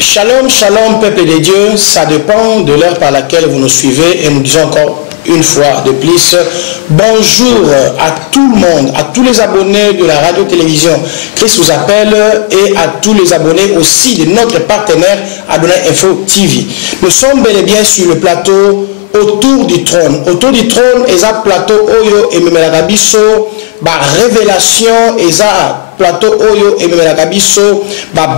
Shalom, shalom, peuple de Dieu. Ça dépend de l'heure par laquelle vous nous suivez. Et nous disons encore une fois de plus, bonjour à tout le monde, à tous les abonnés de la radio-télévision Christ vous appelle et à tous les abonnés aussi de notre partenaire Adonai Info TV. Nous sommes bel et bien sur le plateau autour du trône. Autour du trône, il y a un plateau Oyo et Memelagabiso, révélation, il y a plateau Oyo et Memelagabiso,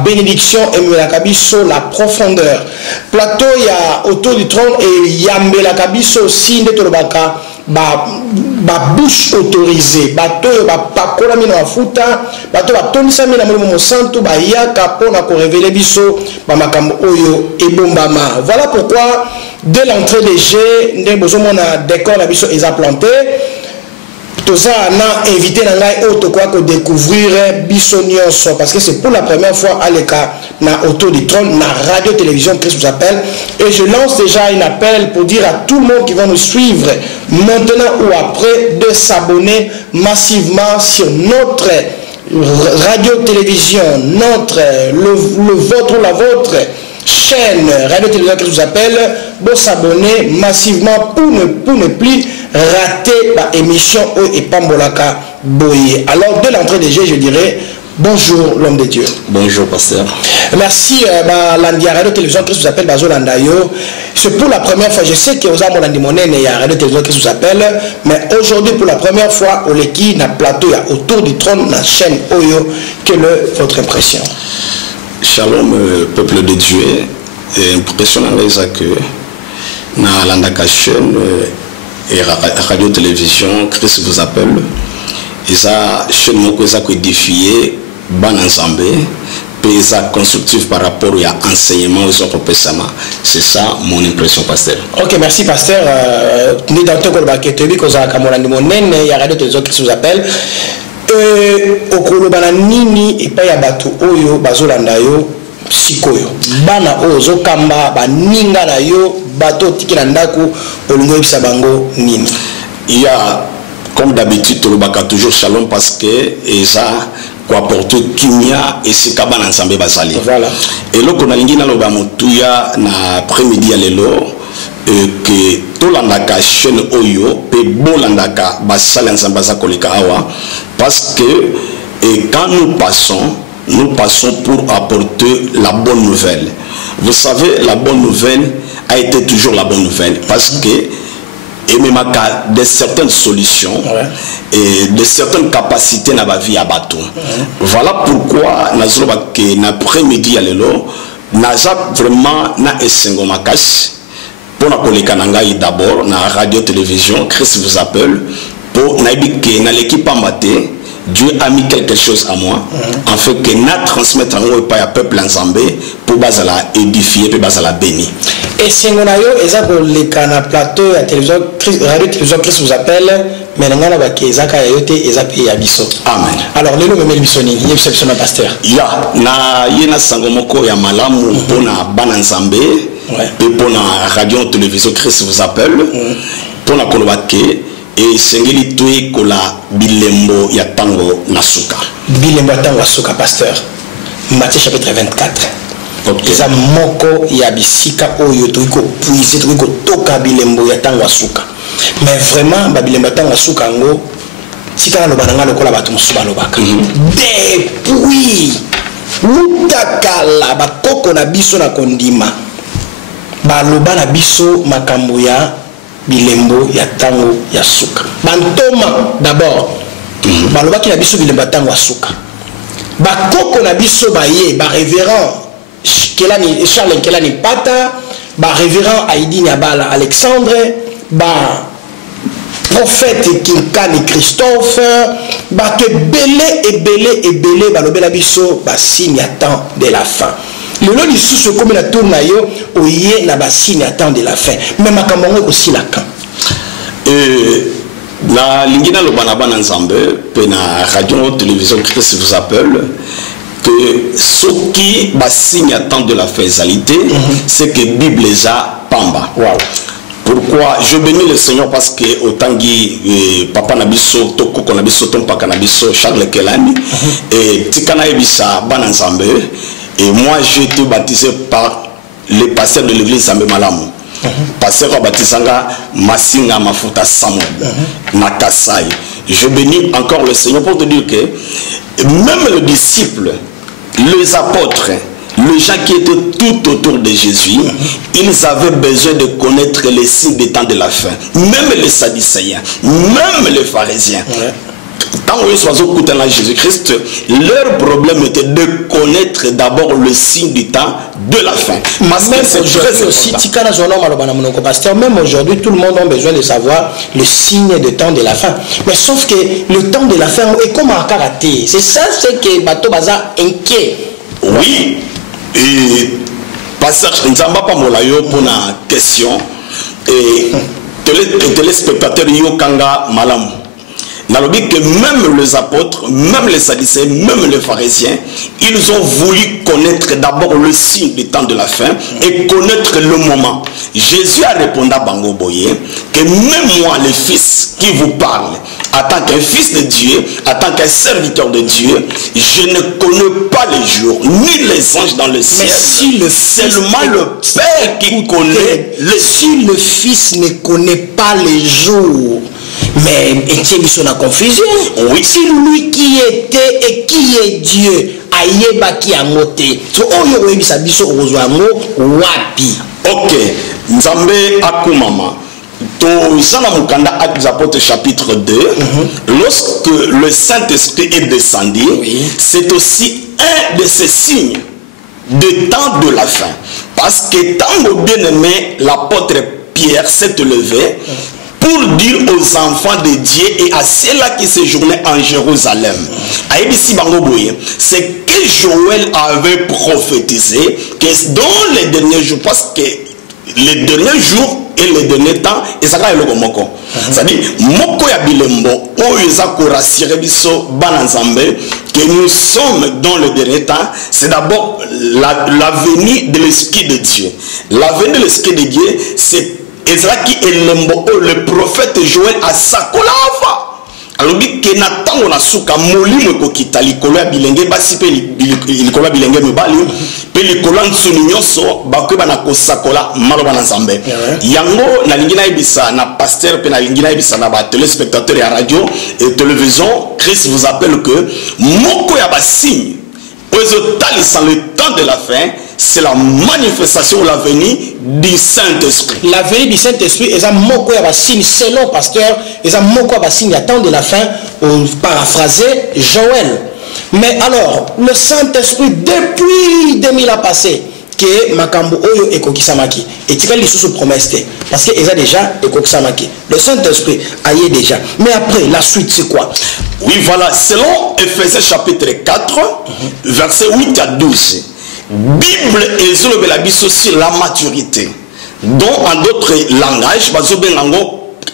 bénédiction et Memelagabiso, la profondeur. Plateau, il y a autour du trône et il y a Memelagabiso aussi, bouche autorisée, bateau, pakola mina wafuta, bateau, batonisa mina mulimo santu, yaka pona ko révéler biso, makambo Oyo et bombama. Voilà pourquoi, dès l'entrée des jets, nous avons un décor la biso est planté. Tout ça, on a invité à découvrir Bissonioso parce que c'est pour la première fois à l'écart autour du trône, la radio-télévision Christ vous appelle. Et je lance déjà un appel pour dire à tout le monde qui va nous suivre maintenant ou après de s'abonner massivement sur notre radio-télévision, le vôtre ou la vôtre chaîne radio-télévision Christ vous appelle, pour s'abonner massivement pour ne plus rater l'émission et Pambolaka Boye. Alors, de l'entrée des jeux, je dirais bonjour l'homme de Dieu. Bonjour pasteur. Merci Landia radio-télévision Christ vous appelle Bazo Landayo. C'est pour la première fois, je sais que vous avez mon et radio-télévision Christ vous appelle, mais aujourd'hui pour la première fois, au Leki, na plateau, autour du trône, la chaîne Oyo, quelle est votre impression? Shalom, peuple de Dieu. Impression que na landaka chaîne et radio-télévision Christ vous appelle. Et ça, chaîne moko eza ko défier ban ensemble, pesa constructif par rapport à enseignement aux autres pesama. C'est ça mon impression pasteur. OK, merci pasteur. Ni dans ton kolba ketebi ko za kamolandi monene ya radio-télévision Christ vous appelle. Okolobana nini epa ya bato oyo bazolanda yo sikoyo bana ozo kamba baninga na yo bato tikila ndako olingo ebisa bango nini? Il y a comme d'habitude tolobaka toujours shalom parce que eza quoi porter kimia et sikabana ensemble basali. Voilà. Et loko na lingi na loba mutuya na après-midi ya lelo que tolandaka chaîne Oyo pe bolandaka basali ensemble baza koleka awa parce que quand nous passons pour apporter la bonne nouvelle. Vous savez, la bonne nouvelle a été toujours la bonne nouvelle parce que et même de certaines solutions et de certaines capacités dans la vie à bateau. Voilà pourquoi nous avons que l'après-midi à l'élo, nous avons vraiment na esengo makasi pour na koleka nangai d'abord na radio-télévision Christ vous appelle pour naibike na l'équipe ambaté. Dieu a mis quelque chose à moi, en fait que nous transmettre à moi pas peuple ensemble pour bazala édifier, pour bazala béni. Et si on a eu, les canaux plateau, la télévision, radio télévision Christ vous appelle, mais on a eu des akayote et des abisso. Amen. Alors les noms même bisoni, il y a exception de pasteur. Ya na yena sangomoko ya malamu pour na ban ensemble, et pour na radio télévision Christ vous appelle, pour na kolobake. Et sengeli tue kola bilembo ya tango nasuka. Bilembo ya tango nasuka pasteur. Matthieu chapitre 24. Okay. Eza moko ya bisika oyo toiko puise toiko toka bilembo ya tango nasuka. Mais vraiment ba bilembo ya tango nasuka ngo sika na lobananga lokola bato musuba lobaka. Depuis mutakala bakoko na biso na kondima. Ba loba na biso makambo ya bilembo ya tango ya suka bantoma d'abord balobaki na biso bilembo ya tango ya suka bakoko na biso baye ba révérend Kelani Charles Kelani Pata ba révérend Aïdi Nyabala Alexandre ba prophète Kinkani Christophe ba te belé balobela biso ba signe à temps de la fin. Le lot du sous comme la tourne yo oye na ba signe à temps de la fin. Mais makambo aussi la quand. La lingina lo banabana nzambe pe na radio télévision Christ vous appelle que ce qui ba signe à temps de la faisalité c'est que Bible a pamba. Wow. Pourquoi je bénis le Seigneur parce que autangi papa nabiso toko nabiso ton papa nabiso Charles Kelani et tikana ebisa bananzambe Et moi, j'ai été baptisé par les pasteurs de l'église Zambé Malamu. Pasteur Batisanga Masinga Mafuta Samuel Makasai. Je bénis encore le Seigneur pour te dire que même les disciples, les apôtres, les gens qui étaient tout autour de Jésus, ils avaient besoin de connaître les signes des temps de la fin. Même les sadducéens, même les pharisiens. Tant qu'ils sont écoutés à Jésus-Christ, leur problème était de connaître d'abord le signe du temps de la fin. Parce que c'est très aussi, pasteur, même aujourd'hui, tout le monde a besoin de savoir le signe du temps de la fin. Mais sauf que le temps de la fin est comme un karaté. C'est ça, c'est que Bato Baza inquiet. Oui. Et pasteur Nzamba Pamolayo pour la question. Et téléspectateurs Yokanga Malam. Nalobi que même les apôtres, même les sadducéens, même les pharisiens, ils ont voulu connaître d'abord le signe du temps de la fin et connaître le moment. Jésus a répondu à Bango Boye que même moi, le Fils qui vous parle, en tant qu'un fils de Dieu, en tant qu'un serviteur de Dieu, je ne connais pas les jours, ni les anges dans le ciel. Mais si seulement le Père qui connaît si le Fils ne connaît pas les jours, mais est-il sur la confusion? Oui. Si lui qui était et qui est Dieu, ayeba qui a moté. Ok. Nzambe Akumama. Dans Mukanda Actes des Apôtres chapitre 2, lorsque le Saint-Esprit est descendu, c'est aussi un de ces signes de temps de la fin. Parce que tant que bien-aimé, l'apôtre Pierre s'est levé pour dire aux enfants de Dieu et à ceux-là qui séjournaient en Jérusalem. C'est que Joël avait prophétisé que dans les derniers jours, parce que les derniers jours et les derniers temps, et ça va le moko. C'est-à-dire, moko ya bilembo, oyo rassurer biso bananzambe que nous sommes dans le dernier temps, c'est d'abord la venue de l'Esprit de Dieu. La venue de l'Esprit de Dieu, c'est Ezraki le prophète Joël a sakolava. Alors dit que Nathan on a souka molimo ko kitali koloa bilenge basi pe likoloa bilenge mobali pe likoloa nsununyoso bakwe bana ko sakola maloba na Nzambe. Yango na lingina ibisa na pasteur pe na lingina ibisa na ba téléspectateurs ya radio et télévision, Christ vous appelle que moko ya ba signe sans le temps de la fin, c'est la manifestation, la venue du Saint-Esprit. La venue du Saint-Esprit, ils ont moko ya signe selon pasteur, ils ont moko ya signe à temps de la fin, paraphrasé Joël. Mais alors, le Saint-Esprit depuis 2000 ans passé, que makambo oyo ekokisamaki et tu les sous promesse parce que ils ont déjà ekokisamaki. Le Saint-Esprit aille déjà. Mais après la suite c'est quoi? Oui, voilà, selon Ephésiens chapitre 4 verset 8 à 12. Bible et sur la maturité. Donc en d'autres langages,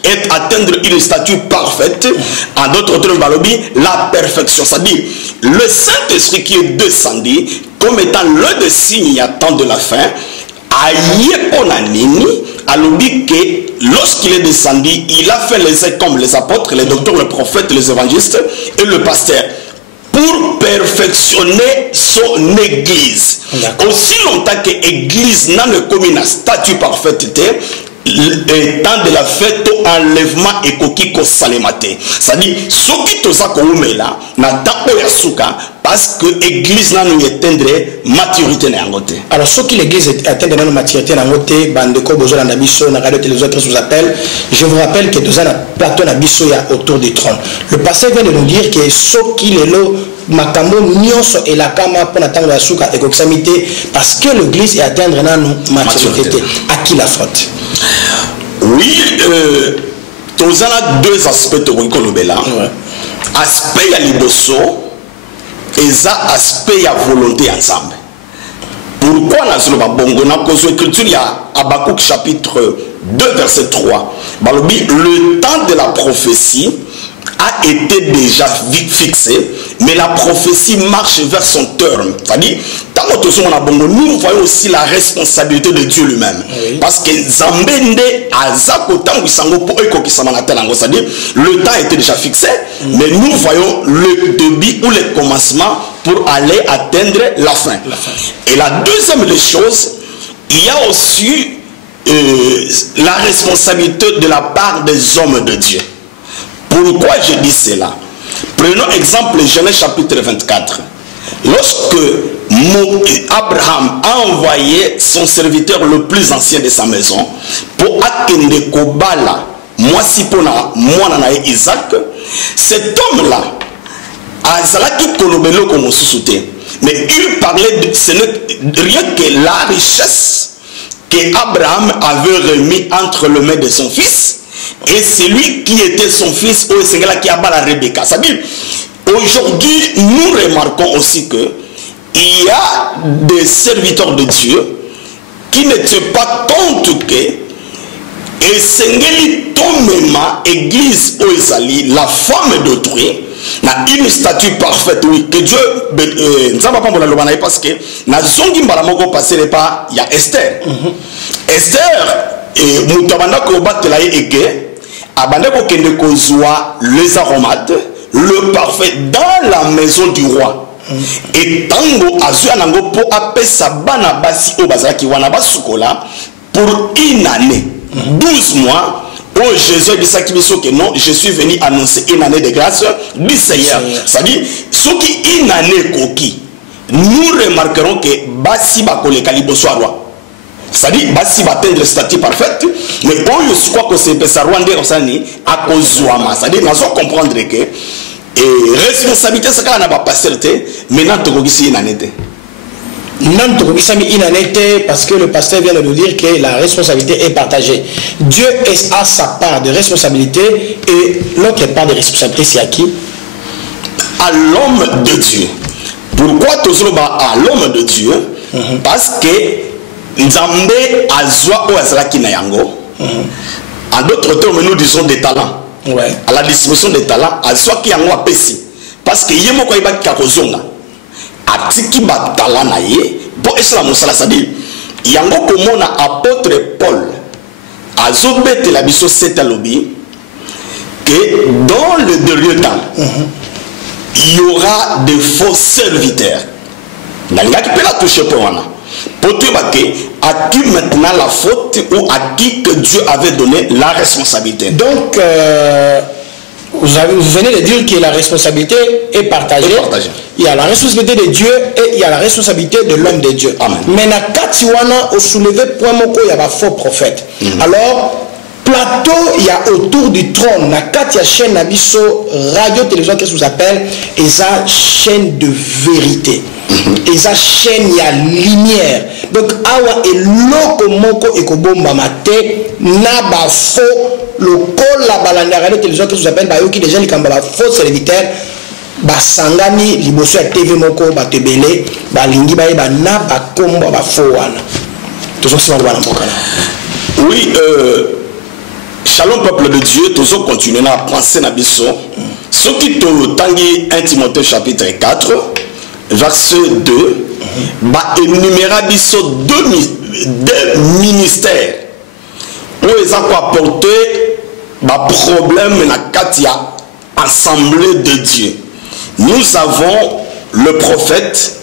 est atteindre une statue parfaite, en d'autres termes, la perfection. C'est-à-dire, le Saint-Esprit qui est descendu, comme étant l'un des signes à temps de la fin, lorsqu'il est descendu, il a fait les êtres comme les apôtres, les docteurs, les prophètes, les évangélistes et le pasteur, pour perfectionner son église. Aussi longtemps que l'église n'a pas comme une statue parfaite, le temps de la fête enlèvement et coquille ko salemate. C'est-à-dire, ce qui te sa koumela, na temps yasuka, parce que l'église n'a nous atteindre maturité na ngote. Alors, ce qui l'église atteindre na maturité na ngote, bande ko besoin na biso na radio télévision qui vous appelle. Je vous rappelle que dans un plateau na biso ya autour du trône. Le pasteur vient de nous dire que ce qui est là makambo nyonso et la kama pour atteindre la souka et koksamité parce que l'église est atteindre na maturité. À qui la faute? Oui, tu as deux aspects de Kolobela. Aspect à l'iboso et ça aspect à volonté ensemble. Pourquoi dans la écriture il y a Habakkuk chapitre 2 verset 3. Le temps de la prophétie a été déjà fixé, mais la prophétie marche vers son terme. C'est-à-dire, tant nous voyons aussi la responsabilité de Dieu lui-même. Oui. Parce que Zambende c'est-à-dire le temps était déjà fixé, mais nous voyons le début ou le commencement pour aller atteindre la fin. Et la deuxième des choses, il y a aussi la responsabilité de la part des hommes de Dieu. Pourquoi je dis cela? Prenons exemple Genèse chapitre 24. Lorsque Abraham a envoyé son serviteur le plus ancien de sa maison pour akende kobala mwasi pona mwana na Isaac, cet homme-là azalaki kolobelo comme sous-souté, mais il parlait de ce n'est rien que la richesse que Abraham avait remis entre les mains de son fils et celui qui était son fils au Seigneur qui a bala Rebecca. C'est-à-dire, aujourd'hui, nous remarquons aussi que il y a des serviteurs de Dieu qui ne tiennent pas compte que et Sengeli Tomema, église Oisali, la femme d'autrui, n'a une statue parfaite, oui, que Dieu ne va pas me parce que na zongi mbaramoko passé pas, il y a Esther. Esther, et Moutabanda Kobatela Ege, Abanda Kokende Kozwa, les aromates, le parfait dans la maison du roi. Et tango azuanango po apesa bana basi o bazaki wana basukola pour une année, 12 mois. Oh Jésus dit ça qui dit que non, je suis venu annoncer une année de grâce du Seigneur. C'est-à-dire, ce qui une année koki, nous remarquerons que basi ba koleka liboso roi. C'est-à-dire, basi va atteindre le statut parfait, mais on je crois que c'est pesa rwandais osani à cause c'est-à-dire, nous allons comprendre que et responsabilité c'est quand on n'a pas passé maintenant tu connais une année. Non, tu connais une année parce que le pasteur vient de nous dire que la responsabilité est partagée. Dieu a sa part de responsabilité et l'autre part de responsabilité c'est à qui? À l'homme de Dieu. Pourquoi toujours à l'homme de Dieu? Parce que Nzambe azwa o azala kinayango. En d'autres termes, nous disons des talents. Ouais. À la distribution des talents, à soit qui en a pesi. Parce que yemo ko iba kakozonga. Atiki ba talent na ye, bon esla musala sadi. Yango komona apôtre Paul azobete la biso set alobi que dans le dernier temps, il y aura des faux serviteurs. Nanga qui peut la toucher pour moi. Pour te battre, à qui maintenant la faute ou à qui que Dieu avait donné la responsabilité. Donc, vous venez de dire que la responsabilité est partagée. Il y a la responsabilité de Dieu et il y a la responsabilité de l'homme de Dieu. Amen. Mais na katiwana au soulevé point moko il y a un faux prophète. Alors plateau il y a autour du trône na katia chaîne nabiso radio télévision qu'est-ce que vous appelle et ça chaîne de vérité. Et ça chaîne il y a lumière. Donc awa et loko moko ekobomba mate na ba faux le col la balanda radio télévision qu'est-ce que vous appelle ba yoki déjà les kamba faux serviteur ba sangani liboso ya TV moko ba tebele ba lingi ba na ba komba ba faux wana. Toujours ça va na oui shalom peuple de Dieu, toujours continuer à penser na biso. Ce qui te tangi 1 Timothée chapitre 4 verset 2 ba énuméra biso deux ministères où ils ont apporté ba problème na katia assemblée de Dieu. Nous avons le prophète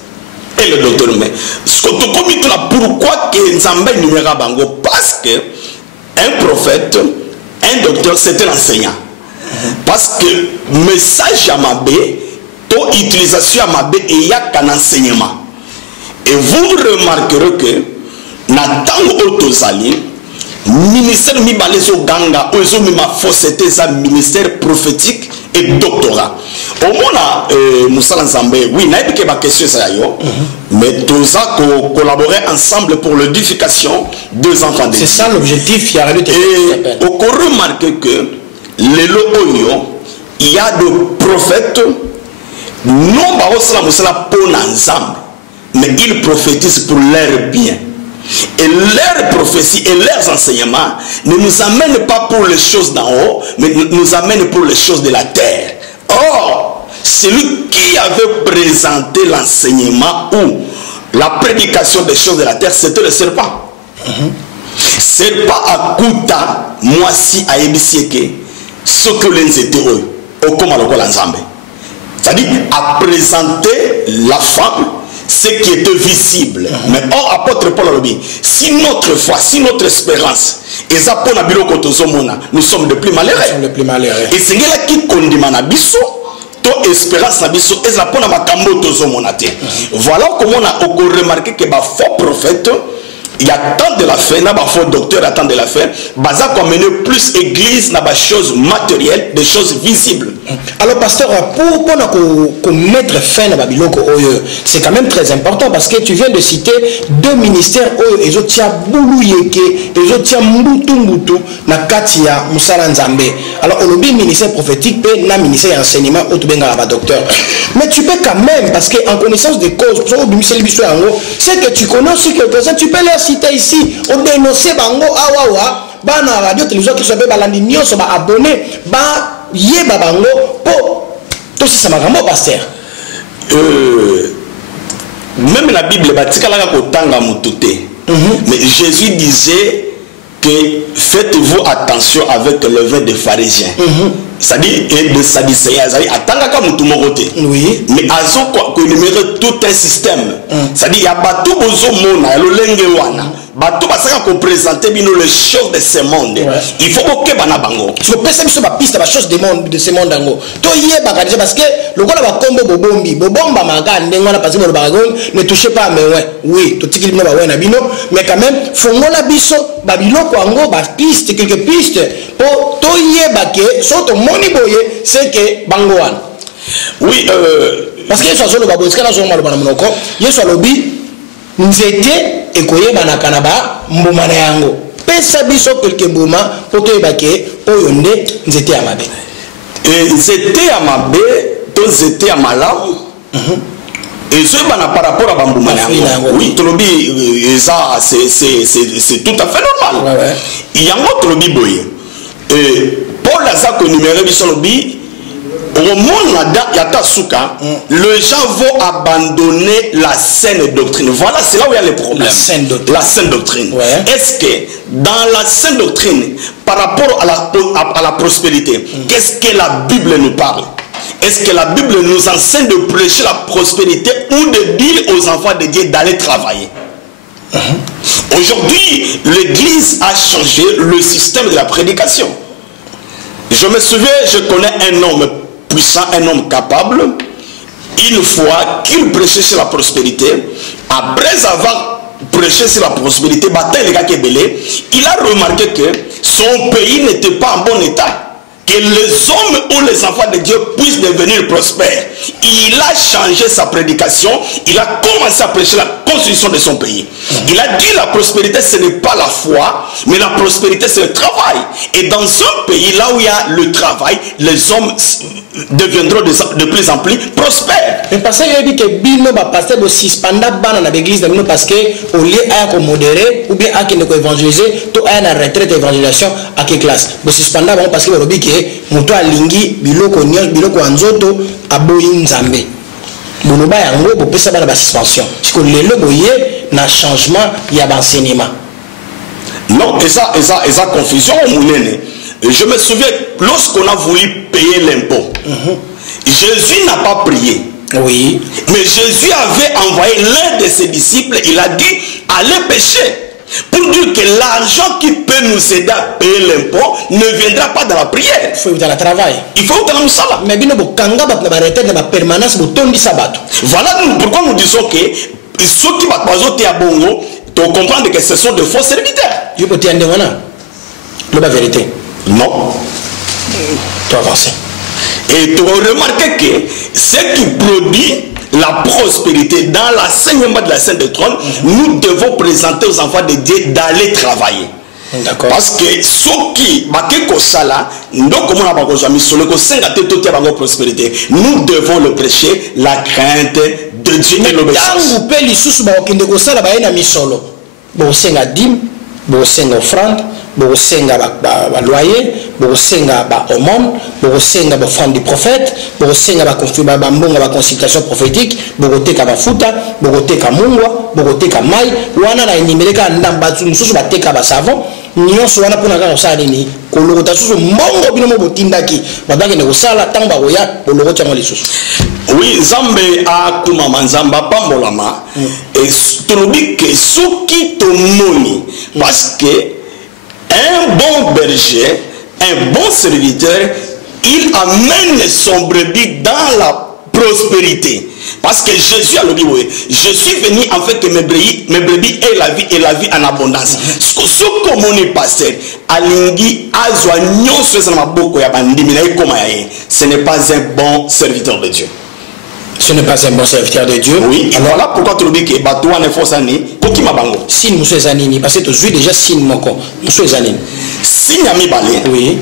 et le docteur. Mais ce que tu commis là, pourquoi que Nzambe énuméra bango? Parce que un prophète, un docteur, c'était l'enseignant. Parce que message à Mabé, ton utilisation à Mabé, il y a qu'un enseignement. Et vous remarquerez que Nathan Otozali, ministère Mibalezo Ganga, Ozo Mima Fossete, ça ministère prophétique et doctorat. Au moins, Moussa Nzambe, oui, n'a pas de question ça yo, mais tous ça collaborer ensemble pour l'édification des enfants de Dieu. C'est ça l'objectif. Et on remarque que les loyaux, il y a des prophètes, non pas pour l'ensemble, mais ils prophétisent pour leur bien. Et leurs prophéties et leurs enseignements ne nous amènent pas pour les choses d'en haut, mais nous amènent pour les choses de la terre. Or, celui qui avait présenté l'enseignement ou la prédication des choses de la terre, c'était le serpent. Serpent à Kuta, moi si à Ebisieke, ce que les étaient eux, au Komaloko l'ensemble. C'est-à-dire à présenter la femme, ce qui était visible. Mais or, apôtre Paul Alobi, si notre foi, si notre espérance, nous sommes de plus malheureux. Et c'est là qui condamne Nabiso, ton espérance Nabiso, et ça pona makambo tozo monate. Voilà comment on a remarqué que les faux prophètes, il y a tant de la fin, il y a faux docteur, tant de la fin, baza qu'on mène plus église, n'a pas choses matérielles, des choses visibles. Alors pasteur, pour mettre fin à Babiloko, c'est quand même très important parce que tu viens de citer deux ministères, ils ont tia Boulouyeke, ils ont tia Mbutu, na Katia, Moussala Nzambe. Alors on oublie ministère prophétique, na ministère enseignement, autobenga la docteur. Mais tu peux quand même, parce qu'en connaissance des causes, c'est que tu connais aussi quelques-uns, tu peux les citer ici, on dénonce Bango, Awawa, Bana radio, télévision qui s'appelle Balandi Nyon, ba abonné, ba Yeba Bango, po, tout ça m'a vraiment pasteur. Même la Bible, mais Jésus disait que faites-vous attention avec le vin des pharisiens. C'est-à-dire, et de Sadicéens, oui. Mais ils ont énuméré tout un système. C'est-à-dire, il y a Batou Bozo Mona, le Lengewana. Batou Basaka qu'on présente les choses de ce monde. Il faut que Banabango. Il faut penser sur la piste la chose de ce monde. Parce que le gars va combo Bobombi. Bobomba Maga, Nengwana, parce que le baragon ne touchez pas, mais oui, tout ce qu'il y a bino. Mais quand même, Fongola Bisso, Babylon, Kwango, piste, quelques pistes. Pour Toye Baké, Soto Moniboye, c'est que Bangoan. Oui, parce que soit le Babou, c'est le Banamonoko, il soit le bi, Nzete, et Koye Banakanaba, Mbomane Yango. Pesa biso quelques moments pour te baquer, Oyonde, Nzete Amabe. Et Nzete Amabe, to Nzete Amalam. Et ce par rapport à Bamboumane Yango. Oui, Tolobi, c'est tout à fait normal. Il y a un autre Tolobi Boye. Paul Azak numéro Bisolobi, au monde les gens vont abandonner la saine doctrine. Voilà, c'est là où il y a le problème. La saine doctrine. Est-ce que dans la saine doctrine, par rapport à la prospérité, qu'est-ce que la Bible nous parle? Est-ce que la Bible nous enseigne de prêcher la prospérité ou de dire aux enfants de Dieu d'aller travailler? Aujourd'hui, l'Église a changé le système de la prédication. Je me souviens, je connais un homme puissant, un homme capable. Une fois qu'il prêchait sur la prospérité, après avoir prêché sur la prospérité, il a remarqué que son pays n'était pas en bon état. Que les hommes ou les enfants de Dieu puissent devenir prospères. Il a changé sa prédication. Il a commencé à prêcher la construction de son pays. Il a dit la prospérité ce n'est pas la foi, mais la prospérité c'est le travail. Et dans un pays là où il y a le travail, les hommes deviendront de plus en plus prospères. Mais parce qu'il a dit que Bino va passer de suspendre dans l'église de Bino parce que au lieu à modérer ou bien à qui ne évangéliser, tout à une retraite d'évangélisation à quelle classe? De suspendre parce que le dit que moto alingi biloko nyos biloko anzoto aboyi nzambe. Bonoba yango bo pesa bana ba suspension. Parce que lelo boye na changement ya enseignement. Non, et ça confusion mounene. Je me souviens lorsqu'on a voulu payer l'impôt. Jésus n'a pas prié. Oui. Mais Jésus avait envoyé l'un de ses disciples, il a dit allez pêcher. Pour dire que l'argent qui peut nous aider à payer l'impôt ne viendra pas dans la prière. Il faut dans le travail. Il faut dans le salat. Mais bien vous kanga ba retraite na permanence vous tondi sabato. Voilà pourquoi nous disons que ceux qui va passer à bongo, tu comprends que ce sont de faux serviteurs. Je peux dire ndengana. La vérité. Non. Tu avances. Et tu as remarqué que ce qui produit la prospérité dans l'enseignement de la Sainte Doctrine, nous devons présenter aux enfants de Dieu d'aller travailler. Parce que ceux qui nous devons le prêcher, la crainte de Dieu et l'obéissance. bokosenga ba loyer, bokosenga ba aumône, bokosenga ba offrande du prophète, bokosenga ba confirmer ba mbonga ba consultation prophétique, bokoteka ba futa, bokoteka mungwa, bokoteka mai, wana na inimeleka ndamba tsu mususu bateka ba savon, nyonso wana pona ka kosala nini, kolokota susu mbongo bino mo botindaki, badaki ne kosala tamba koya bolokota ngo lisusu. Oui, Nzambe a kumama Nzamba pambolama et tolobi ke soki tomoni parce que un bon berger, un bon serviteur, il amène son brebis dans la prospérité. Parce que Jésus a dit, je suis venu en fait que mes brebis aient la vie et la vie en abondance. Ce que mon pasteur, alingi azwa nyonso ezana maboko ya bandimi na ekoma ya, ce n'est pas un bon serviteur de Dieu. Ce n'est pas un bon serviteur de Dieu. Oui, et voilà pourquoi tu le dis que Batouan est faux ani, Kokima Bango. Signe Moussou Zanini, parce que tu joues déjà signe Moko. Moussou Zanini. Signe Ami Balé. Oui.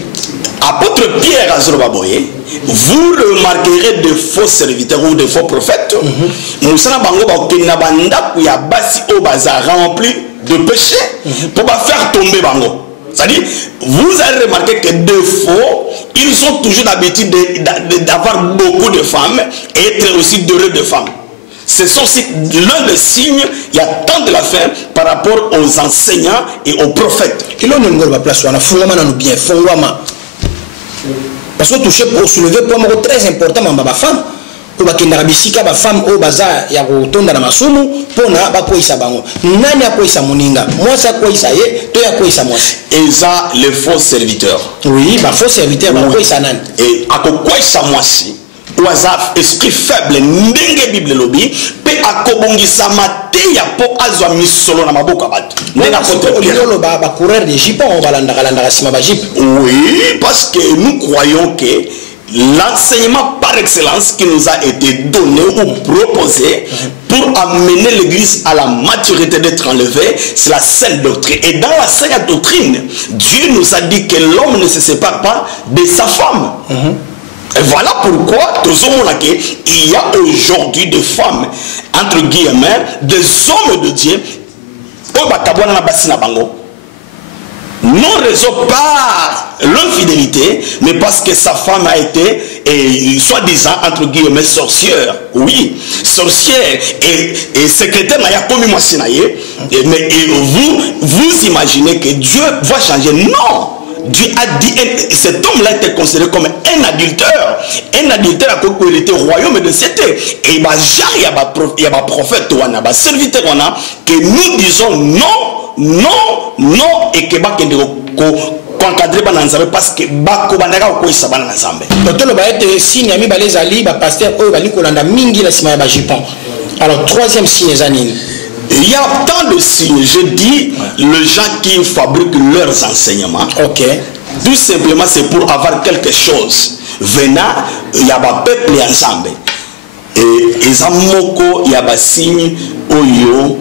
Apôtre Pierre Azorobaboye, vous remarquerez de faux serviteurs ou de faux prophètes. Moussana Bango Bakina Banda, où y a Bassi au bazar rempli de péché pour pas faire tomber Bango. C'est-à-dire, vous avez remarqué que de faux, ils ont toujours l'habitude d'avoir beaucoup de femmes et être aussi d'heureux de femmes. Ce sont aussi l'un des signes, il y a tant de la fin par rapport aux enseignants et aux prophètes. Et là, on a une place, on a fondamment bien, fondamment. Parce que toucher pour soulever pour moi très important, ma femme. Bakenda bisika ba femme o baza ya kotonda na masumu pona bakoisa bango nani akoisa muninga mwasi akoisa ye to yakoisa mwasi eza les faux serviteurs. Oui, ba faux serviteurs bakoisa nani et akokoisa mwasi oaza esprit faible ndenge bible lobi pe akobongisa mate ya po azwa misolo na maboko abatu ndenge akote Pierre ba coureur de jipon on balanda kalanda sima ba jip. Oui, parce que nous croyons que l'enseignement par excellence qui nous a été donné ou proposé pour amener l'église à la maturité d'être enlevée, c'est la sainte doctrine. Et dans la sainte doctrine, Dieu nous a dit que l'homme ne se sépare pas de sa femme. Et voilà pourquoi il y a aujourd'hui des femmes, entre guillemets, des hommes de Dieu, non raison par l'infidélité, mais parce que sa femme a été, soi-disant, entre guillemets, sorcière. Oui, sorcière et secrétaire n'a commis moi mais vous imaginez que Dieu va changer? Non! Dieu a dit, cet homme-là était considéré comme un adultère. Un adultère a été royaume de c'était. Et il y a un prophète, un serviteur, que nous disons non, non, non, et que encadré par Nzambe parce que bako bandaka ko isaba na Nzambe. Totolo ba ete signe ami balezali ba pasteur oyo bali kolanda mingi na sima ya ba jipon. Alors troisième signe zanine. Il y a tant de signes, je dis, les gens qui fabriquent leurs enseignements. OK. Tout simplement c'est pour avoir quelque chose. Venant, il y a ba peuple ensemble. Et ezamoko il y a ba signe oyo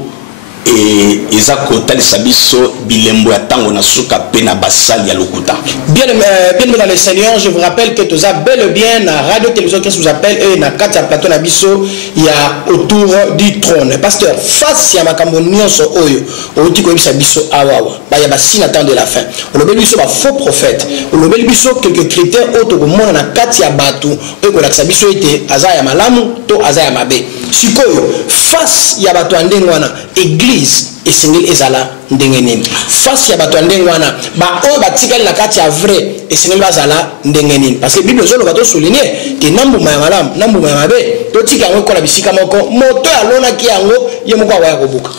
et Isaac Talisabiso bilembo ya tango na suka pena basali ya lokuta. Bien dans le Seigneur, je vous rappelle que tu as bel et bien la radio télévision qui vous appelle et na kati ya plateau na biso il y a autour du trône. Pasteur, face ya makambo nyonso oyo oti ko bisa biso awawa ba ya basina temps de la fin. On lobeli biso ba faux prophète. On lobeli biso quelques critères auto ko mona na kati ya batu oyo ko lakisa biso ete aza ya malamu to aza ya mabe. Sikoyo face ya batu andengwana église et sengeli ezala ndenge nini face ya bato ndenge wana ba o batikali na kati ya vrai et sengeli bazala ndenge nini parce que bible zolo bato souligner que nambuma ya malamu nambuma ya mabe to tika yango kola bisika moko moto alona ki yango ye moko wa kobuka.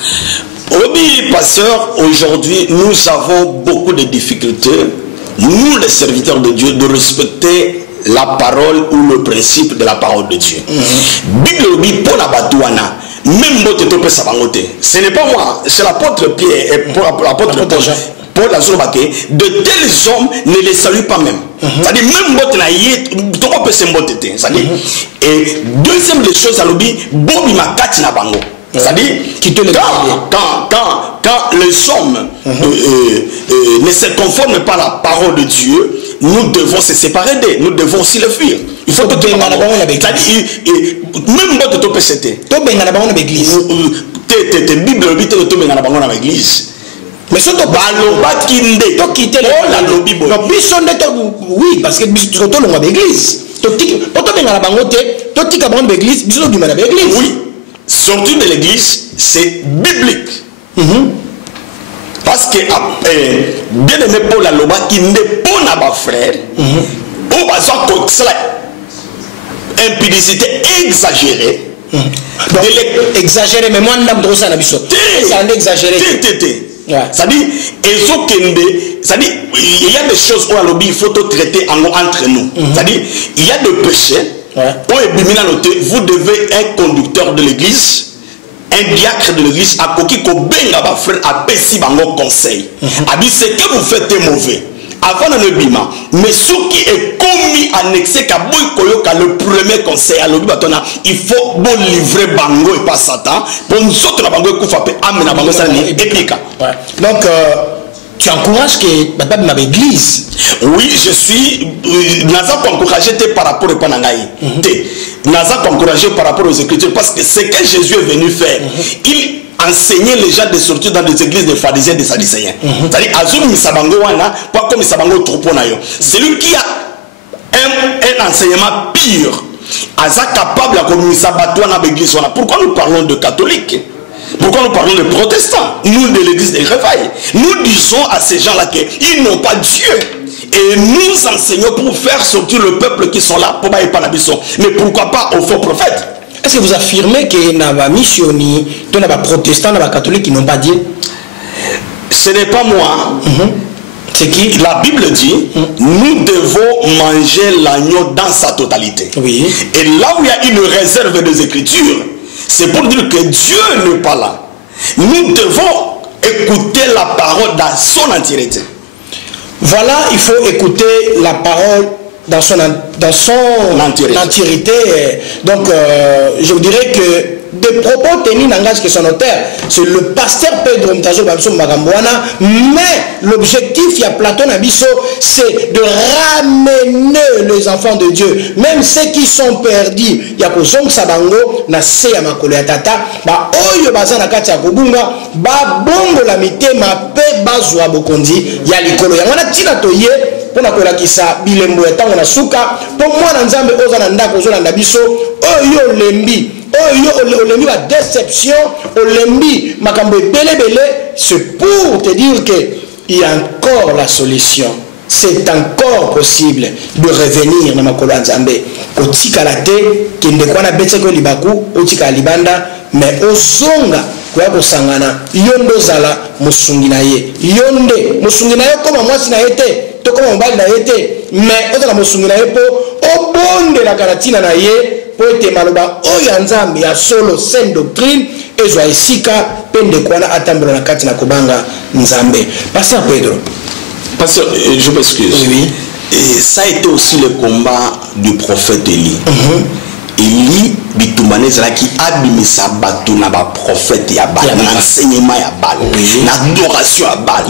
Oui, pasteur, aujourd'hui nous avons beaucoup de difficultés, nous les serviteurs de Dieu, de respecter la parole ou le principe de la parole de Dieu. Bible dit pour la batouana même ce n'est pas moi, c'est l'apôtre Pierre et pour l'apôtre Paul Azorobake, de tels hommes ne les saluent pas même. C'est-à-dire même c'est-à-dire et deuxième des choses à l'obi bobi makati na bango. C'est-à-dire quand les hommes ne se conforment pas à la parole de Dieu, nous devons se séparer d'eux, nous devons aussi le fuir. Il faut que tu même quand tu peux l'église. Bible l'église. Mais surtout baloba kinde to quitter la lobby boy. Donc oui parce que biso to longa l'église. To tika poto benga la bangote, to tika bango l'église, biso du mana l'église. Oui. Sortir de l'église, c'est biblique. Parce que bien aimé Paul la loba kinde pour na ba frère. On va ça cela impudicité exagérée. Donc, exagéré, mais moi, je ne sais pas si c'est exagéré. C'est-à-dire, il y a des choses où il faut traiter entre nous. C'est-à-dire, il y a des péchés. Vous devez être conducteur de l'église, un diacre de l'église, à Koki Kobenga, frère, à Pessi Bango conseil. Ce que vous faites est mauvais. Avant le bima, mais ce qui est commis annexé qu'à Boykoyoka le premier conseil à l'objet il faut bon livrer bango et pas Satan pour nous autres la bango koufape amena bango ça ni épica. Donc tu encourages que madame ma église. Oui, je suis naza pour encourager par rapport au panangaï. Naza pour encourager par rapport aux écritures parce que ce que Jésus est venu faire, il enseigner les gens de sortir dans des églises de pharisiens et de sadducéens. C'est-à-dire, Azum Misabango wana, pas comme Misabango troupeau nayo. Celui qui a un enseignement pur, Aza capable de communiquer dans l'église. Pourquoi nous parlons de catholiques? Pourquoi nous parlons de protestants? Nous, de l'église des réveils. Nous disons à ces gens-là qu'ils n'ont pas Dieu. Et nous enseignons pour faire sortir le peuple qui sont là, pour pas y parler. Mais pourquoi pas aux faux prophètes? Est-ce que vous affirmez que les missionnaires, les protestants, les catholiques qui n'ont pas Dieu? Ce n'est pas moi. C'est qui? La Bible dit, nous devons manger l'agneau dans sa totalité. Oui. Et là où il y a une réserve des Écritures, c'est pour dire que Dieu n'est pas là. Nous devons écouter la parole dans son entièreté. Voilà, il faut écouter la parole dans son entièreté. Donc, je vous dirais que des propos tenus dans l'engagement que son auteur, c'est le pasteur Pedro Mtazo Bamso Magambouana, mais l'objectif, il y a Platon Abisso, c'est de ramener les enfants de Dieu, même ceux qui sont perdus. Il y a Kozong Sabango, na Seya Makolo ya Tata, ba Oyo Bazana Katia Kobunga, ba Bongo la Mite, ma Pe Bazwa Bokondi, ya Likolo. Ya wana tina toye, pour na kola kisa bilembo ya tango na suka, pour moi na nzambe oza na ndako ozo na ndabiso, Oyo lembi. Olembi la déception, Olembi makambo belé, c'est pour te dire que il y a encore la solution. C'est encore possible de revenir dans ma colonne Zambé. Otika la te, qui ne quoi na bête que libaku, otika libanda, mais ozonga kwa kosangana, yondo zala musungina ye, yonde musungina ye comme moi si na été, to comme mbali na été, mais ozala musungina ye po, obonde la karatina na ye. Poete maloba oya nzambe ya solo saine doctrine ezwa esika pende kwana atambula na kati na kobanga nzambe. Pasteur Pedro. Pasteur, je m'excuse. Oui. Et ça a été aussi le combat du prophète Élie. Élie bitumane qui abimisa batu na ba prophète ya Baal, na enseignement ya Baal, na adoration ya Baal.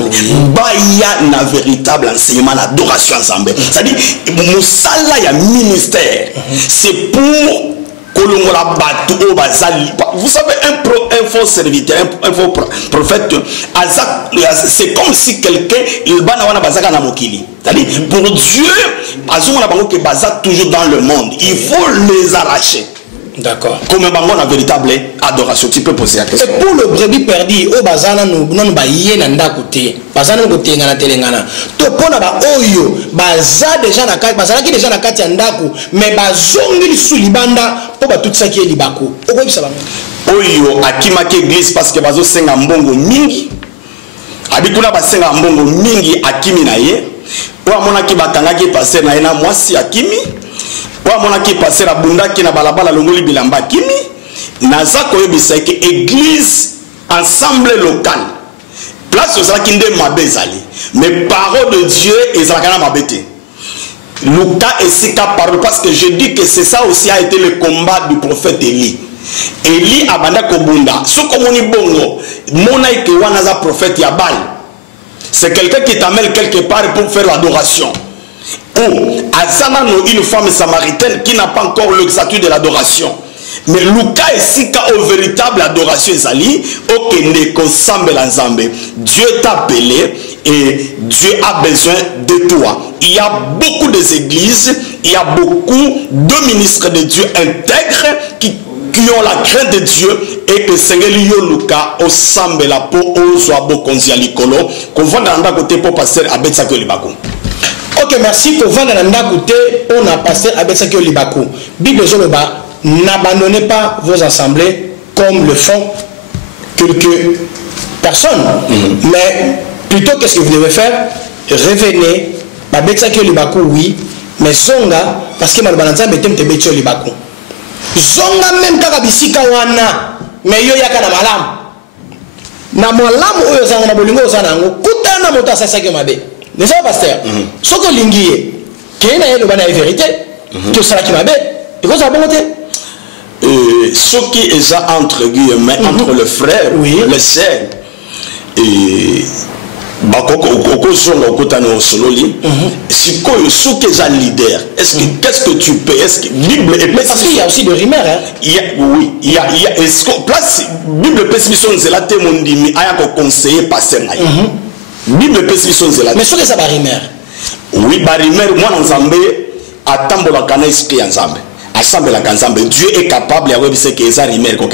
Baya na véritable enseignement na adoration ensemble. C'est-à-dire musala ya ministère, c'est pour kolongola batu o bazali. Vous savez un faux serviteur, un faux prophète, c'est comme si quelqu'un il bana wana bazaka na mokili. C'est-à-dire pour Dieu, azuma bango que bazak toujours dans le monde. Il faut les arracher. D'accord. Comme un bango na véritable adoration, tu peux poser la question. Et pour le brebis perdu, o bazana no ba yena ndakote. Bazana ko tenga na telengana. To pona ba oyo, baza déjà na kati, bazala ki déjà na kati ya ndako, mais bazongi lisu libanda po ba tout ça qui est libako. Oko bisa bango. Oyo akimaki église parce que bazo senga mbongo mingi. Abikuna ba senga mbongo mingi akimi na ye. Ou amona ki bakanga ki passer na ena mwasi akimi. Ou amona ki passer a bunda ki na balabala longoli bilamba akimi. Naza koyebisa ke église ensemble local. Place aux qui ne mabezali. Mais parole de Dieu et zakana mabete. Luka et Sika parole parce que je dis que c'est ça aussi a été le combat du prophète Élie. Élie abanda kobunda. Ce komoni bongo, mona ike wana za prophète ya Baal. C'est quelqu'un qui t'amène quelque part pour faire l'adoration. Ou Azanano, une femme samaritaine qui n'a pas encore le statut de l'adoration. mais luka esika au véritable adoration ezali okende kosambela nzambe. Dieu t'a appelé et Dieu a besoin de toi. Il y a beaucoup d'églises, il y a beaucoup de ministres de Dieu intègres qui ont la crainte de Dieu et que Seigneur Luka au sambe la peau au zoabo konziali kolo qu'on va dans la côté pour passer à Betsakio Libako. Ok, merci pour vendre dans la côté on a passé à Betsakio Libako. Bible Zoloba, n'abandonnez pas vos assemblées comme le font quelques personnes. Mais plutôt qu'est-ce que vous devez faire? Revenez à Betsakio Libako, oui, mais zonga parce que Malbanza mettez Betsakio Libako. Zonga même kakabisika wana mais yo yaka na malamu na malamu oyo zanga na bolingo zana ngo kutana moto asasaki mabe n'est-ce pas pasteur soko lingiye kena yelo bana la vérité que ça qui mabe et quoi ça bon côté ce qui est entre guillemets entre le frère le sœur et leader. Est-ce que qu'est-ce que tu peux? Est-ce que Bible et parce qu'il y a aussi des rumeurs hein? Oui, il y a est-ce que place Bible pessimison zela te mondimi aya ko conseiller passer na Bible pessimison zela mais ce que ça va rumeur oui ba rumeur moi nzambe atambola kana iski ya nzambe assemble la nzambe. Dieu est capable ya webise ke za rumeur ko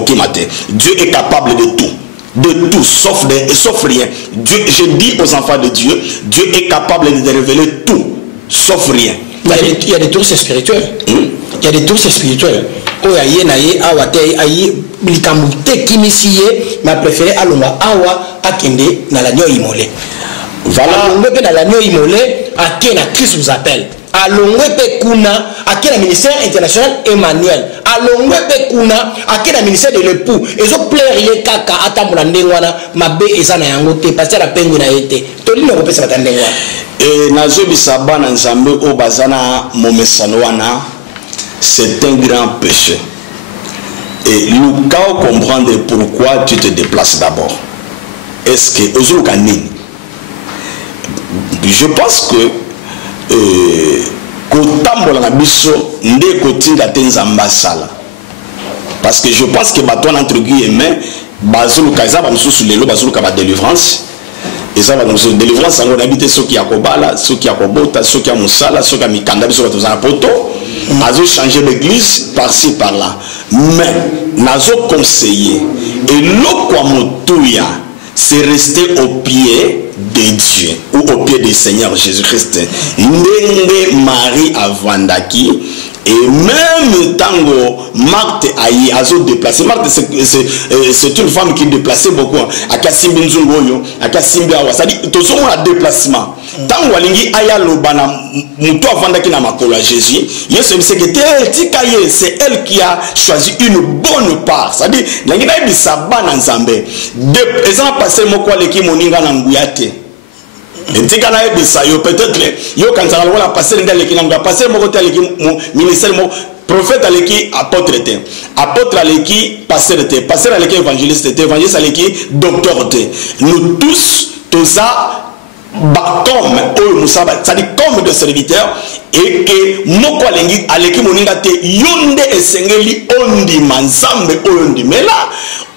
kimate. Dieu est capable de tout. De tout, sauf rien. Dieu, je dis aux enfants de Dieu, Dieu est capable de révéler tout, sauf rien. Il y a des touristes spirituels. Il y a des touristes spirituels. Oh, il y a des mais préféré aloma awa akende na l'agneau immolé. Voilà, on peut dans l'agneau immolé à qui la Christ vous appelle. Alongwe pe kuna à quel ministère international Emmanuel alongwe pe kuna à quel ministère de l'époux ezo plaire ye kaka atambola ndengwana mabe ezana yango te parce que la pengu na été tolino ko pesa batandengwa et nazo bisaba na nzambe o bazana momesano wana c'est un grand péché et Luka comprendre pourquoi tu te déplaces d'abord. Est-ce que ozuka nini? Je pense que kotambola na biso nde kotinga te nzamba sala parce que je pense que bato entre guillemets bazuluka za ba mususu lelo bazuluka ba délivrance et ça va nous délivrance en habité ceux qui akobala ceux qui akobota ceux qui a musala ceux qui a mikanda biso bato za poto azo changer l'église par-ci par-là mais nazo conseiller et lokwa motuya c'est rester au pied de Dieu ou au pied du Seigneur Jésus-Christ. Ndenge Marie avandaki et même tango Marthe aïe azo déplacé. Marthe c'est une femme qui déplaçait beaucoup. Akasimbi nzungoyo, akasimbi awa. Ça dit tout ça on a déplacement. Tango alingi aya lobana muto avandaki na makolo Jésus. Yesu mseke tikaye c'est elle qui a choisi une bonne part. Ça dit nangi na bisaba na nzambe. De ezana passer moko aleki moninga na nguyate. Et tika na ebisa yo peut-être yo kanzala wala passer ndaleki na passer moko aleki ministère mo prophète aleki apôtre te apôtre aleki pasteur aleki évangéliste te évangéliste aleki docteur te nous tous ça comme oyo musaba c'est-à-dire comme de serviteurs et que moko alengi aleki moninga te yonde esengeli ondi manzambe oyo ndimela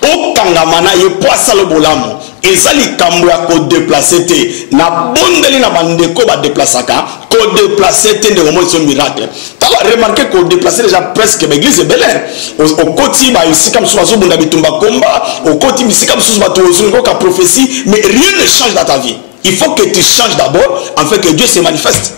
okangamana ye poisa le bolamo ezali kambo ya ko déplacer te na bondeli na bandeko ba déplacaka ko déplacer te ndeko mo so miracle ta va remarquer ko déplacer déjà presque l'église est belle au koti ba isika mso bazo bunda bitumba komba au koti misika mso ba tozo ko ka prophétie mais rien ne change dans ta vie. Il faut que tu changes d'abord afin que Dieu se manifeste.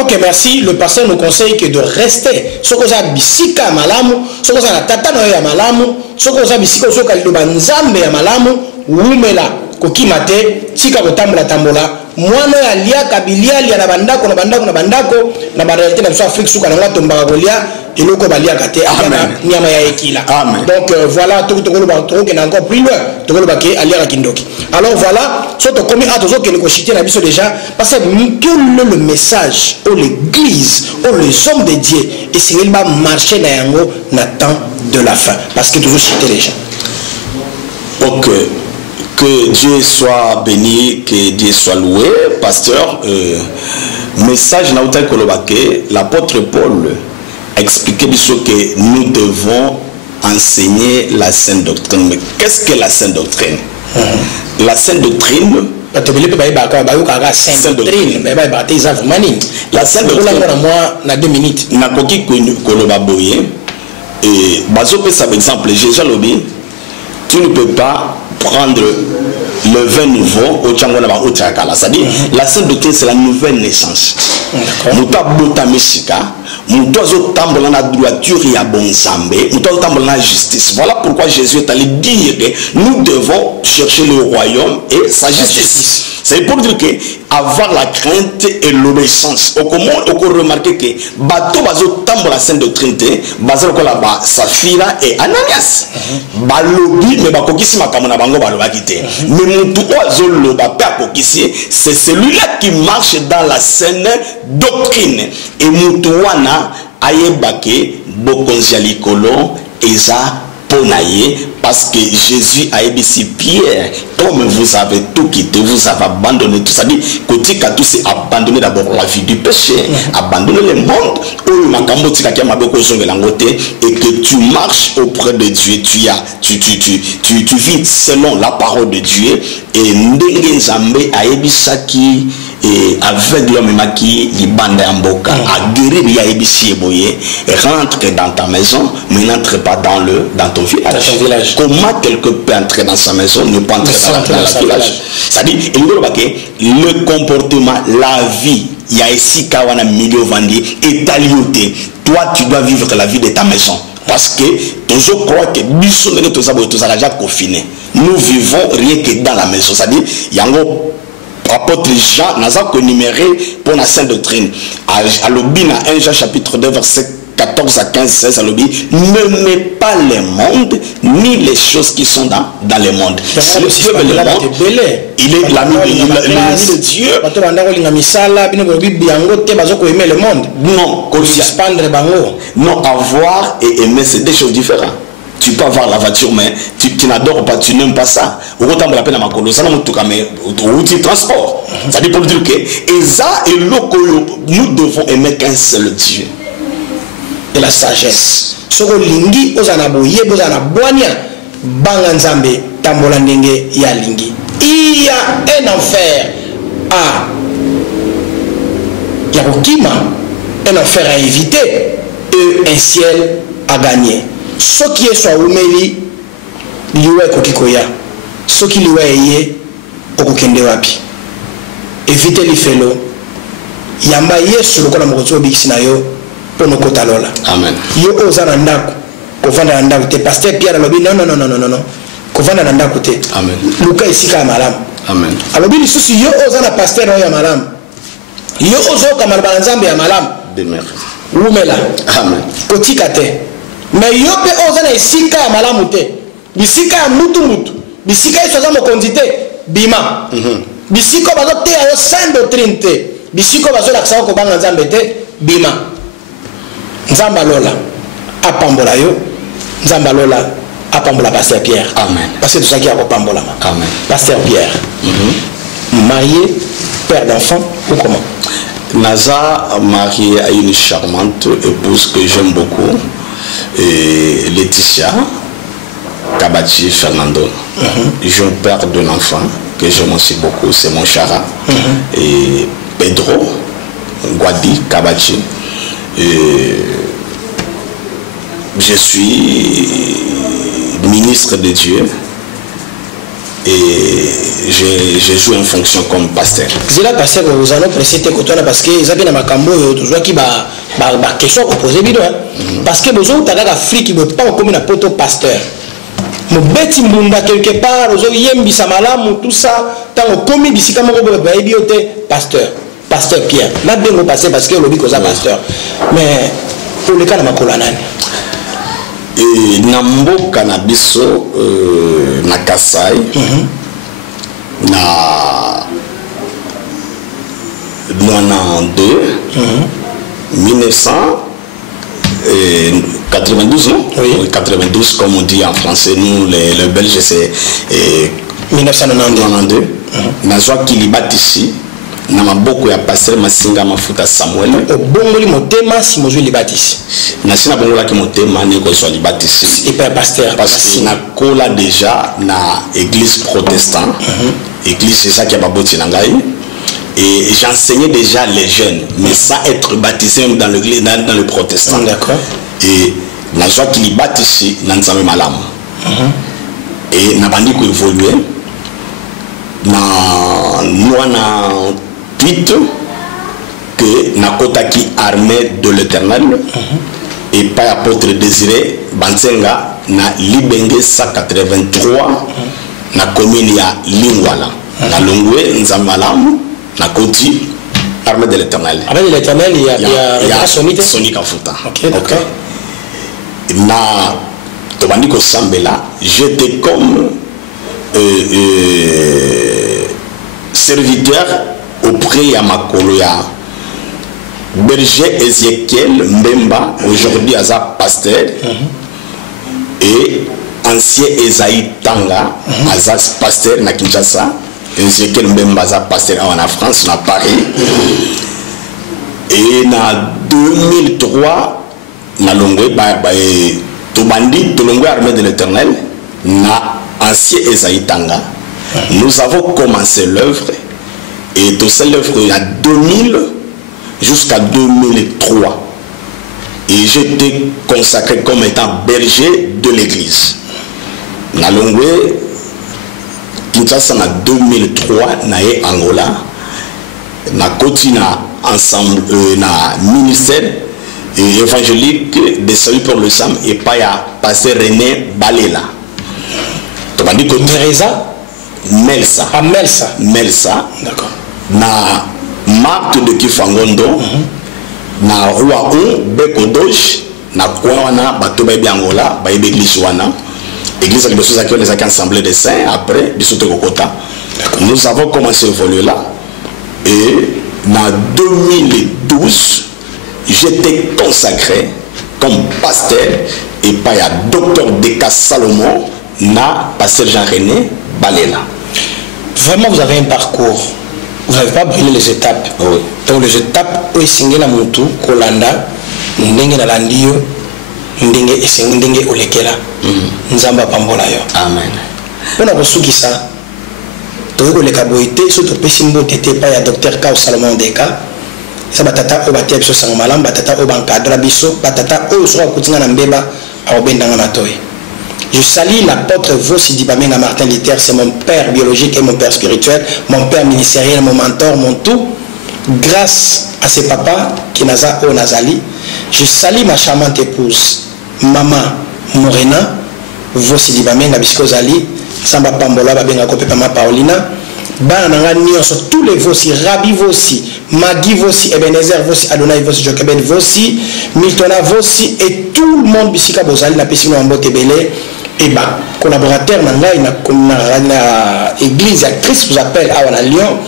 Ok, merci. Le pasteur nous conseille que de rester. Ce que ça bisika malamu, ce que ça tata no ya malamu, ce que ça bisika ce que le banzambe ya malamu, umela kokimate, tika kotambola tambola. Mwana ya lia kabilia lia na bandako na réalité na biso Afrique suka na ngwa tombaka kolia eloko balia kate akana nyama ya ekila. Donc voilà tout le ba trop que encore plus loin tout le ba ke alia kindoki. Alors voilà, soto komi atozo ke ko chiter na biso déjà parce que le message au l'église, au les hommes de Dieu et c'est il va marcher na yango na temps de la fin parce que toujours chiter les gens. OK. Que Dieu soit béni, que Dieu soit loué. Pasteur, message l'apôtre Paul expliquait que nous devons enseigner la sainte doctrine. Mais qu'est-ce que la sainte doctrine? La sainte doctrine, la sainte doctrine, la sainte doctrine, nakoki koloba boye et bazope ça par exemple Jésus lobi, tu ne peux pas prendre le vin nouveau au tchangona ba otakala, c'est-à-dire la sainte doctrine c'est la nouvelle naissance. Muta bota mesika, muta zo tambola na droiture ya bonzambe, muta zo tambola na justice. Voilà pourquoi Jésus est allé dire que nous devons chercher le royaume et sa justice. C'est pour dire que avoir la crainte et l'obéissance. Au comment on peut remarquer que bateau bazo tambo la sainte doctrine, bazo ko la ba Safira et Ananias. Balobi mais bakokisi makamona bango balobakite. Mais mutu ozo loba pa kokisi, c'est celui-là qui marche dans la sainte doctrine. Et mutu wana ayebake bokonzi likolo eza ponaye. Parce que Jésus a dit Pierre, comme vous avez tout quitté, vous avez abandonné tout ça. Dit côté tout c'est abandonner d'abord la vie du péché, abandonner le monde, et que tu marches auprès de Dieu, tu vis selon la parole de Dieu. Et Ndenge a ebisaki et avec l'homme qui libanda amboka a guéri ya ebisi eboye, rentre dans ta maison, mais n'entre pas dans ton village. Comment quelqu'un peut entrer dans sa maison, ne pas entrer dans la village? C'est-à-dire, le comportement, la vie, il y a ici kawana milieu vandi et talioté. Toi, tu dois vivre la vie de ta maison. Parce que je crois que nous vivons rien que dans la maison. C'est-à-dire, il y a un apôtre Jean n'a pas numéré pour la sainte doctrine. À l'Obina 1 Jean chapitre 2 verset 14 à 15, 16 à l'Obi, ne met pas le monde ni les choses qui sont dans le monde. C'est le peuple le monde. Il est l'ami de Dieu. Non, avoir et aimer, c'est deux choses différentes. Tu peux avoir la voiture, mais tu n'adores pas, tu n'aimes pas ça. Au contraire, la peine à ma colo, ça n'a pas de transport. Ça dit pour dire que nous devons aimer qu'un seul Dieu. Et la sagesse. Soko lingi ozanabo yebo zanaboania banganzambe tambola ndenge ya lingi. Il y a un enfer à Yakokima, un enfer à éviter et un ciel à gagner. Ce qui est soit umeli liwe kokikoya, ce qui liwe eye okokende wapi. Éviter les félo. Yamba yesu lokola mokozo bikisina yo. Amen. Yo ozana ndako kovanda na ndako te pasteur Pierre alobi non kovanda na ndako te. Amen. Luka isika malamu. Amen. Alobi lisusu yo ozana pasteur ya malamu. Yo ozoka malaba nzambe ya malamu. Demeure. Umela. Amen. Kotika te. Mais yo pe ozana isika ya malamu te. Bisika ya mutu. Bisika isoza mokonzi te. Bima. Bisiko bazo te yo sainte doctrine te. Bisiko bazo lakisa ko banga nzambe te. Bima. Nzamba lola apambola yo, Nzamba lola apambola pasteur Pierre. Amen. Parce que tout ça qui a apambola. Amen. Pasteur Pierre. Marié, père d'enfant ou comment? Naza marié à une charmante épouse que j'aime beaucoup, et Laetitia Kabachi Fernando. Je père d'un enfant que j'aime aussi beaucoup, c'est mon chara. Et Pedro Guadi Kabachi. Je suis ministre de Dieu et je joue une fonction comme pasteur. C'est là pasteur que vous allez préciser parce que ils avaient dans ma cambo toujours qui va question opposée bidon parce que besoin de la Afrique qui veut pas comme une poto pasteur. Mon bête mbunda quelque part aux yembi samalamu tout ça tant comme bisika moko ba bioté pasteur. Pasteur Pierre, là bien vous passez parce que le bico pasteur. Mais pour le cas de ma colonne. Et Nambo Canabiso na Kasai na 92 1992 non? Oui. 92 comme on dit en français, nous les Belges c'est 1992. Nazwa Kilibat ici. na maboko ya pasteur Masinga Mafuta Samuel. Bongoli motema si mozwi libatisi. Na sina bongola ki motema ni ko so libatisi. Et pas pasteur parce que na kola déjà na église protestante. Église c'est ça qui a baboti na ngai. Et j'enseignais déjà les jeunes mais sans être baptisé même dans l'église dans le protestant. D'accord. Et na joie qui libatisi na nzambe malamu. Et na bandi ko évoluer na noana tweet que na kotaki armée de l'Éternel et pas apôtre Désiré Bansenga na Libenge 183 na commune ya Lingwala na Longwe Nzamalam na koti armée de l'Éternel. Armée de l'Éternel il y a Sony Kafuta. OK, d'accord. Na tobandi ko sambela j'étais comme serviteur auprès de Makolo ya berger Ezekiel Mbemba, aujourd'hui Aza pasteur, et ancien Esaïe Tanga, Aza pasteur na Kinshasa, Ezekiel Mbemba Aza pasteur en France, na Paris. Et na 2003, na Longwe, Tobandi, Tolongwe armée de l'Éternel, na ancien Esaïe Tanga, nous avons commencé l'œuvre et tout ça l'œuvre il y a 2000 jusqu'à 2003 et j'étais consacré comme étant berger de l'église. Na Longwe Kinshasa na 2003 na Angola na continua ensemble na ministère évangélique de salut pour le Sam et pas ya pasteur René Balela. Tobandi ko Teresa Melsa. Ah, Melsa. Melsa. D'accord. Na Marthe de Kifangondo. Na Roi Beko Doge. Na Kouana, Batoba Angola, Baïbe Église Wana. Église à l'Église qui les assemblées des saints. Après, Bissote Kokota. Nous avons commencé à évoluer là. Et en 2012, j'étais consacré comme pasteur et pas à docteur Deka Salomon, na pasteur Jean-René Balela. Vraiment, vous avez un parcours. Vous n'avez pas brûlé les étapes. Oui. Donc, les étapes, où est la Moutou, Kolanda, Ndenge na Landio, Ndenge et Ndenge Olekela, Nzamba Pambola. Amen. On a reçu qui ça. Tout le caboité, surtout Pessimbo, t'étais pas à docteur Kao Salomon Deka. Ça batata au batia biso sang malam, batata au bancadra biso, batata au soit coutina nambeba, à Obendanga Toy. Je salue l'apôtre Vossi Dibamenga Martin Luther, c'est mon père biologique et mon père spirituel, mon père ministériel, mon mentor, mon tout. Grâce à ses papas qui naza au Nazali, je salue ma charmante épouse, Maman Morena, Vossi Dibamenga Bisco Zali, Samba Pambola, Babenga Kope Pama Paulina, Bananga Nyonso, tous les Vossi, Rabbi Vossi, Magui Vossi, Ebenezer Vossi, Adonai Vossi, Jokeben Vossi, Miltona Vossi et tout le monde Bissika Bozali, na Pessino Ambote Belé. Et bah, collaborateur na église à Christ vous appelle à Lyon.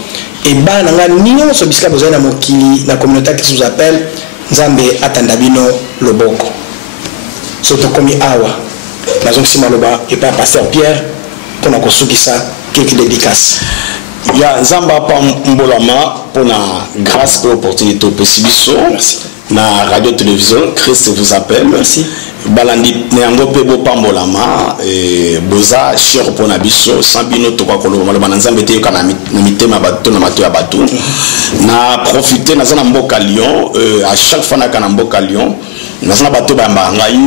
Et bah, nanga nion so bisika besoin na mokili na communauté qui vous appelle Nzambe atandabino loboko. Soto komi awa. Nazong si maloba et pas pasteur Pierre pour na kosukisa quelques dédicaces. Ya Nzamba Pambolama pour la grâce pour l'opportunité au Pessibiso. Merci. Na radio télévision Christ vous appelle. Merci. Balandi neango pebo Pambolama et boza cher pour na biso sambino to kwa kolo maloba na Nzambe te kana na mitema bato na mato ya bato na profiter na zana mboka Lyon à chaque fois na kana mboka Lyon na zana bato ba ngai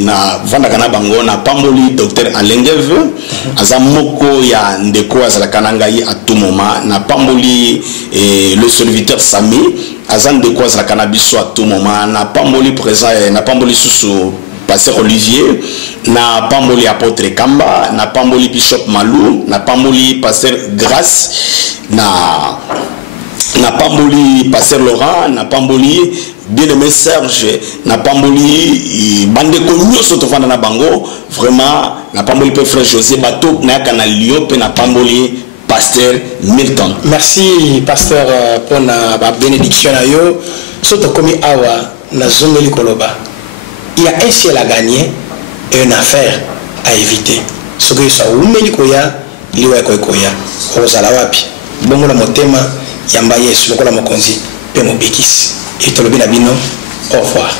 na vanda kana bango na pamboli docteur Alengeve azamoko ya ndeko azala kana ngai à tout moment na pamboli le serviteur Sami azan de quoi la cannabis à tout moment na pamboli présent na pamboli sous pasteur Olivier na pamboli apôtre Kamba na pamboli bishop Malou na pamboli pasteur Grâce na pamboli pasteur Laurent na pamboli bien-aimé Serge na pamboli bande connu surtout na bango vraiment na pamboli frère José Bato na canal Lyon pe na pamboli pasteur Milton. Merci pasteur pour la bénédiction à yo. Surtout comme awa na zongeli koloba. Il y a un ciel à gagner et une affaire à éviter. Ce que ça umeli koya liwa koya. Ozala wapi. Bongo la motema yamba yesu lokola mokonzi pe mobekisi et tolobi na bino au revoir.